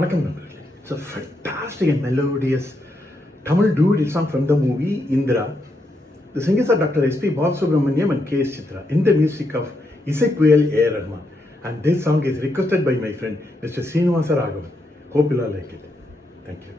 வணக்கம் நண்பர்களே. It's a fantastic and melodious Tamil duet song from the movie Indra. The singers are Dr. S.P. Balasubramaniam and K.S. Chitra in the music of Isaipuel A. Rahman. And this song is requested by my friend Mr. Srinivasa Raghavan. Hope you all like it. Thank you.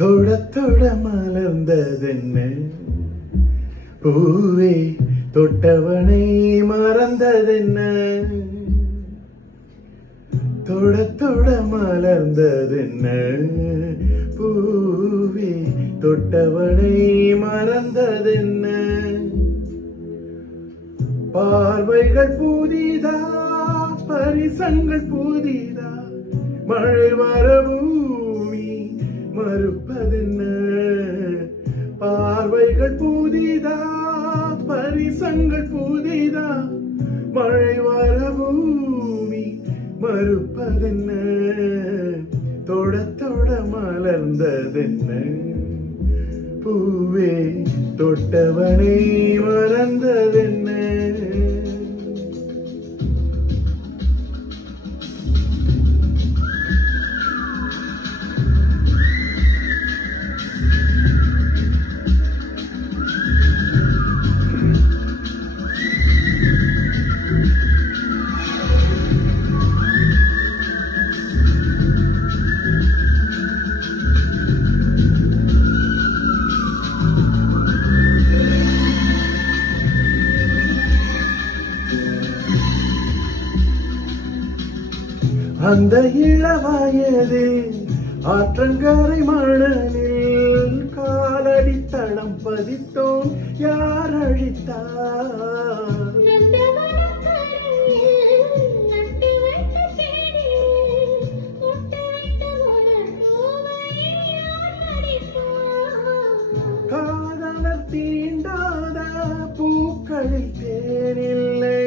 தொட தொட மலர்ந்ததென்ன பூவே தொட்டவனை மறந்ததென்ன தொட தொட மலர்ந்ததென்ன பூவே தொட்டவனை மறந்ததென்ன பார்வைகள் புதிதா ஸ்பரிசங்கள் புதிதா மழை வரவும் மறுப்பதென்ன பார்வைகள் புதிதா பரிசங்கள் புதிதா மழை வர பூமி மறுப்பதென்ன தொட தொட மலர்ந்ததென்ன பூவே தொட்டவனை மறந்ததென்ன. அந்த இளவயதில் ஆற்றங்கரை மணலில் காலடி தடம் பதித்தோம் யார் அழித்தார்? காதலர் தீண்டாத பூக்களில் தேனில்லை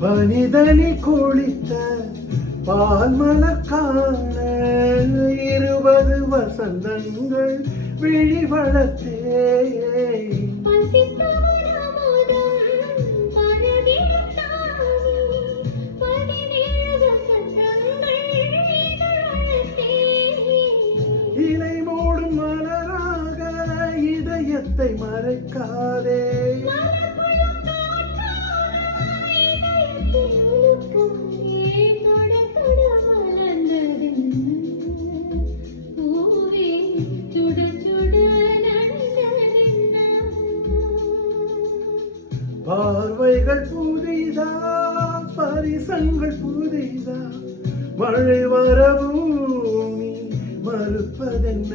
பனிதனி குளித்த பால் மலக்கான 20 வசந்தங்கள் விழிவளத்தே இலை மூடும் மலராக இதயத்தை மறைக்காதே பார்வைகள் புதிதா, பரிசங்கள் புதிதா, மழை வரவும் நீ மறுப்பதென்ன,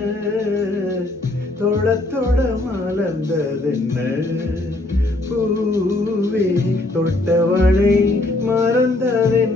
தொட தொட மலர்ந்ததென்ன, பூவே தொட்டவளை மறந்ததென்ன.